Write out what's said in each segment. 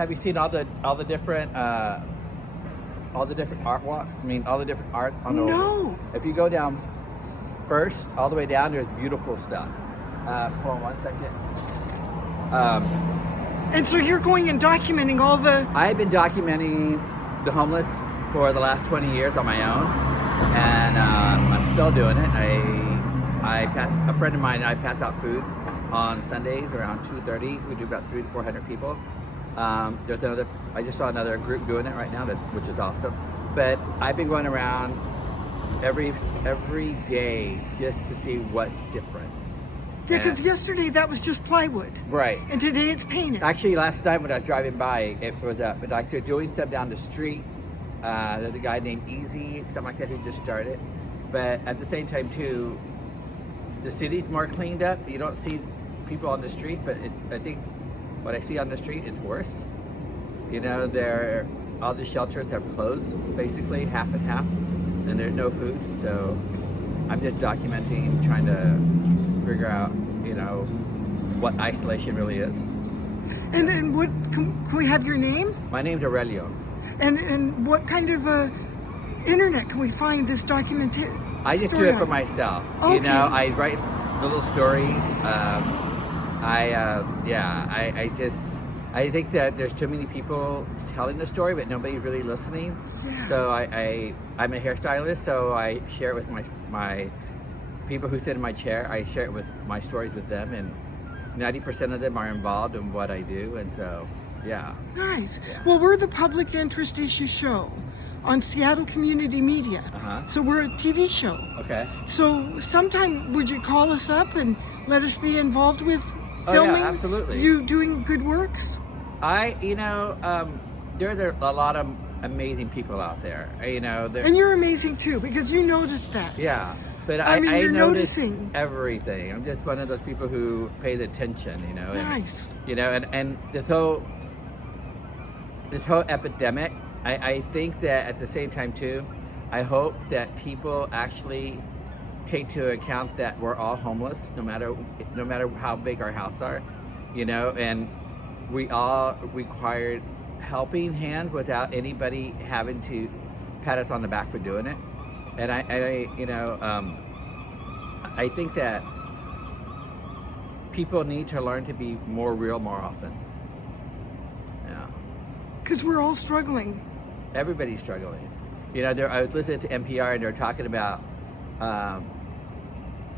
have you seen all the different artwork? I mean, all the different art on the. No. If you go down first, all the way down, there's beautiful stuff. Hold on 1 second. And so you're going and documenting all the... I've been documenting the homeless for the last 20 years on my own, and I'm still doing it. A friend of mine and I pass out food on Sundays around 2:30. We do about 300 to 400 people. There's another. I just saw another group doing it right now, which is awesome. But I've been going around every day just to see what's different. Yeah, because yesterday that was just plywood. Right. And today it's painted. Actually, last night when I was driving by, it was like they're doing stuff down the street. There's a guy named Easy, something like that, who just started. But at the same time, too, the city's more cleaned up. You don't see people on the street, but I think what I see on the street, it's worse. You know, all the shelters have closed, basically, half and half, and there's no food. So I'm just documenting, trying to figure out, you know, what isolation really is. And what, can we have your name? My name's Aurelio. And what kind of internet can we find this documentary? I just do it for myself. Okay. You know, I write little stories. I think that there's too many people telling the story, but nobody really listening. Yeah. So I'm a hairstylist, so I share it with my people who sit in my chair. I share it with my stories with them, and 90% of them are involved in what I do, and so yeah. Nice. Yeah. Well, we're the Public Interest Issue Show on Seattle Community Media. Uh-huh. So we're a TV show. Okay. So sometime would you call us up and let us be involved with filming? Oh, yeah, absolutely. You doing good works? There's a lot of amazing people out there. You know, And you're amazing too, because you noticed that. yeah. But I mean, I you're notice noticing everything. I'm just one of those people who pays attention, you know. Nice. And, you know, and this whole epidemic, I think that at the same time too, I hope that people actually take to account that we're all homeless, no matter how big our houses are, you know, and we all required helping hand without anybody having to pat us on the back for doing it. And I think that people need to learn to be more real more often. Yeah. Because we're all struggling. Everybody's struggling. You know, I was listening to NPR and they're talking about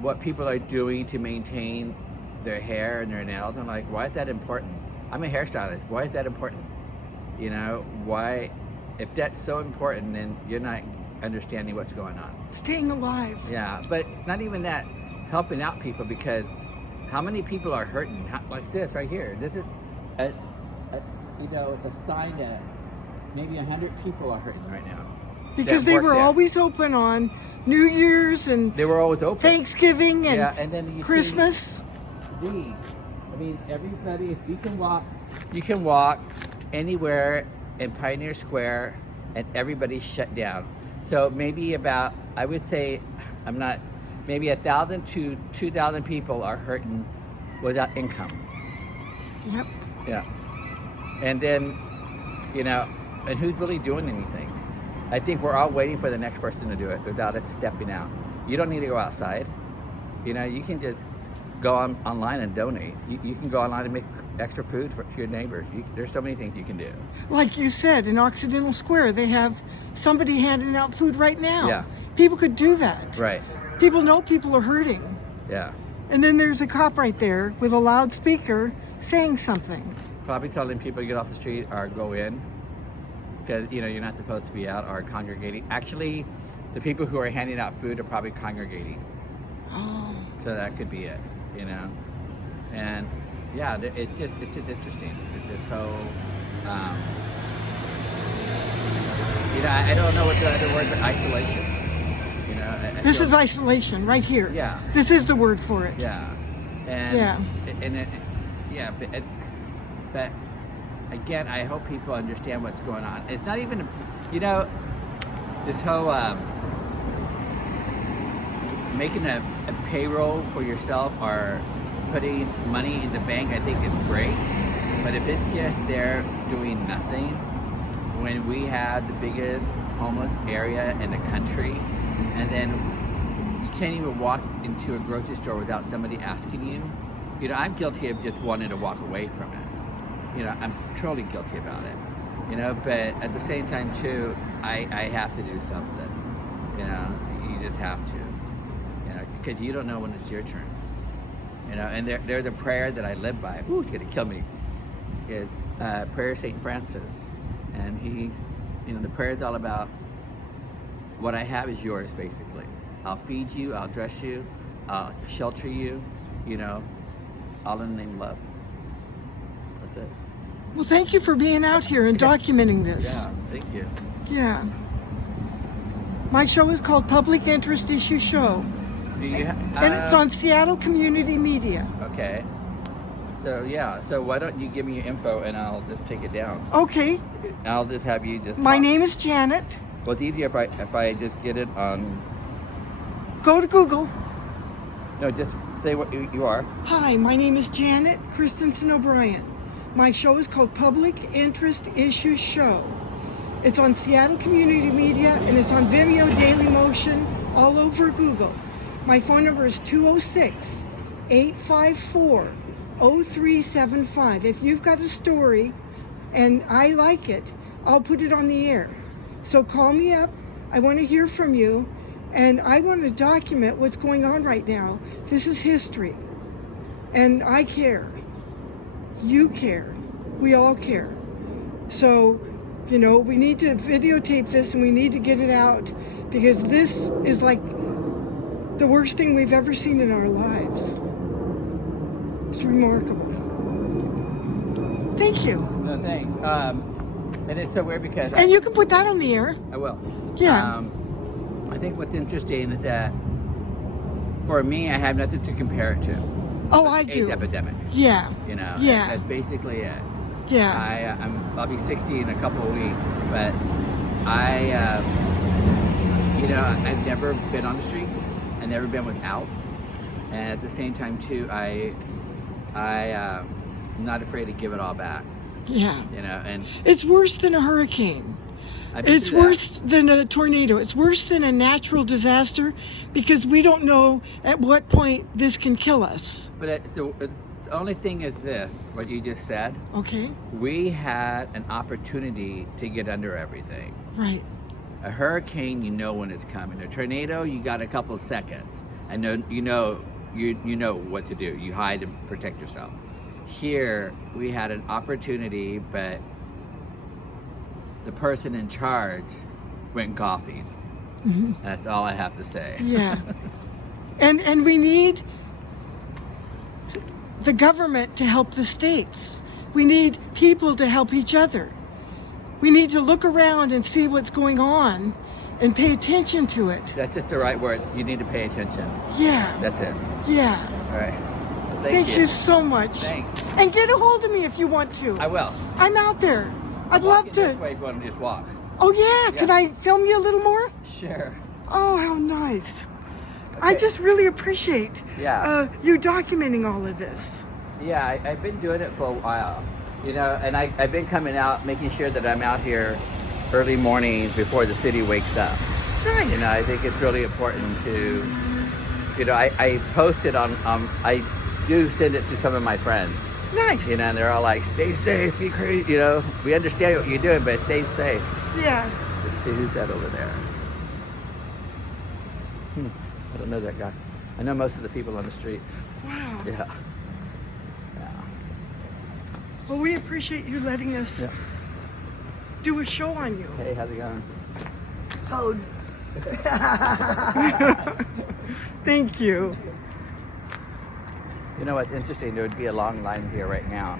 what people are doing to maintain their hair and their nails. I'm like, why is that important? I'm a hairstylist. Why is that important? You know, why? If that's so important, then you're not understanding what's going on. Staying alive. Yeah, but not even that, helping out people, because how many people are hurting? Like this right here. This is a sign that maybe 100 people are hurting right now. Because they were always open on New Year's and they were always open. Thanksgiving and, yeah, and then you Christmas. Everybody, if you can walk anywhere in Pioneer Square, and everybody's shut down. So maybe about, I would say, maybe 1,000 to 2,000 people are hurting without income. Yep. Yeah. And then, you know, and who's really doing anything? I think we're all waiting for the next person to do it without it stepping out. You don't need to go outside. You know, you can just go online and donate. You can go online and make extra food for your neighbors. There's so many things you can do. Like you said, in Occidental Square, they have somebody handing out food right now. Yeah. People could do that. Right. People know people are hurting. Yeah. And then there's a cop right there with a loudspeaker saying something. Probably telling people to get off the street or go in, because, you know, you're not supposed to be out or congregating. Actually, the people who are handing out food are probably congregating. Oh. So that could be it, you know. And yeah, it's just interesting. It's this whole, you know, I don't know what the other word, but isolation. You know, This is isolation right here. Yeah. This is the word for it. Yeah. And Yeah. But again, I hope people understand what's going on. It's not even, you know, this whole making a payroll for yourself or putting money in the bank, I think it's great. But if it's just there doing nothing when we have the biggest homeless area in the country, and then you can't even walk into a grocery store without somebody asking you. You know, I'm guilty of just wanting to walk away from it. You know, I'm totally guilty about it. You know, but at the same time too, I have to do something. You know, you just have to. You know, because you don't know when it's your turn. You know, and there's a prayer that I live by. Ooh, it's gonna kill me. Is prayer of St. Francis, and the prayer is all about what I have is yours, basically. I'll feed you, I'll dress you, I'll shelter you. You know, all in the name of love. That's it. Well, thank you for being out here and documenting this. Yeah, thank you. Yeah. My show is called Public Interest Issue Show. Do you And it's on Seattle Community Media. Okay. So yeah, so why don't you give me your info and I'll just take it down. Okay. And I'll just have you just My talk. name is Janet. Well, it's easier if I just get it on. Go to Google. No, just say what you are. Hi, my name is Janet Christensen Obrien. My show is called Public Interest Issue Show. It's on Seattle Community Media and it's on Vimeo, Daily Motion, all over Google. My phone number is 206-854-0375. If you've got a story and I like it, I'll put it on the air. So call me up. I want to hear from you. And I want to document what's going on right now. This is history. And I care. You care. We all care. So, you know, we need to videotape this and we need to get it out because this is like the worst thing we've ever seen in our lives. It's remarkable. Thank you. No, thanks. And it's so weird because And you can put that on the air. I will. Yeah. I think what's interesting is that for me, I have nothing to compare it to. Oh, The I AIDS do. epidemic. Yeah. You know. Yeah. That's basically it. Yeah. I'll be 60 in a couple of weeks, but you know, I've never been on the streets. I've never been without, and at the same time too, I'm not afraid to give it all back. Yeah. You know, and It's worse than a hurricane. I've been It's through that. worse than a tornado. It's worse than a natural disaster because we don't know at what point this can kill us. But the only thing is this, what you just said, Okay? we had an opportunity to get under everything. Right. A hurricane, you know when it's coming. A tornado, you got a couple of seconds. And you know what to do. You hide and protect yourself. Here, we had an opportunity, but the person in charge went golfing. Mhm. That's all I have to say. Yeah. And we need the government to help the states. We need people to help each other. We need to look around and see what's going on and pay attention to it. That's just the right word. You need to pay attention. Yeah. That's it. Yeah. All right. Thank you so much. Thanks. And get a hold of me if you want to. I will. I'm out there. I'd Walk love in to. This way if you want to just walk. Oh yeah, Yeah. Can I film you a little more? Sure. Oh, how nice. I Okay. just really appreciate Yeah. you documenting all of this. Yeah, I've been doing it for a while, you know, and I've been coming out, making sure that I'm out here early mornings before the city wakes up. Nice. You know, I think it's really important to, you know, I post it on, I do send it to some of my friends, Nice. you know, and they're all like, stay safe, be crazy, you know, we understand what you're doing, but stay safe. Yeah. Let's see, who's that over there? I don't know that guy. I know most of the people on the streets. Wow. Yeah. Well, we appreciate you letting us Yeah. do a show on you. Hey, how's it going? Toad. Thank you. You know what's interesting? There would be a long line here right now.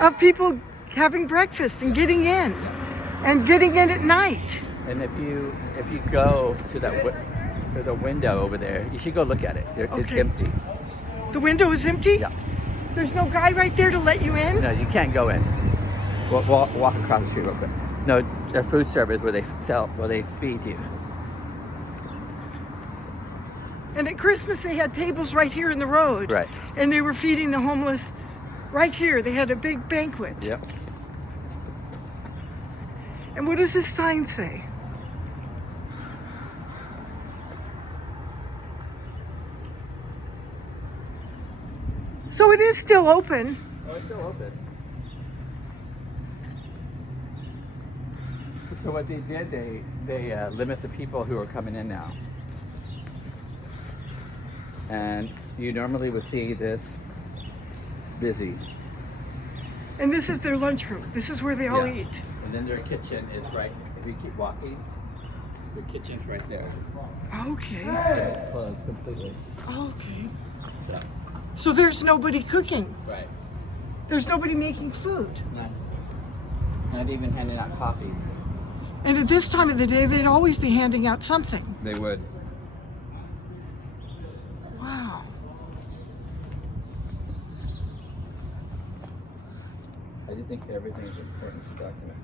Of people having breakfast and getting in at night. And if you go to that to the window over there, you should go look at it. It's Okay. empty. The window is empty? Yeah. There's no guy right there to let you in? No, you can't go in. Walk across the street real quick. No, the food service where they feed you. And at Christmas they had tables right here in the road. Right. And they were feeding the homeless right here. They had a big banquet. Yep. And what does this sign say? So it is still open. Oh, it's still open. So what they did, they limit the people who are coming in now. And you normally would see this busy. And this is their lunchroom. This is where they all Yeah. eat. And then their kitchen is right, if you keep walking, their kitchen's right there. Okay. It's closed completely. Okay. So, So there's nobody cooking. right. There's nobody making food. Not even handing out coffee. And at this time of the day, they'd always be handing out something. They would. Wow. I just think everything is important to document.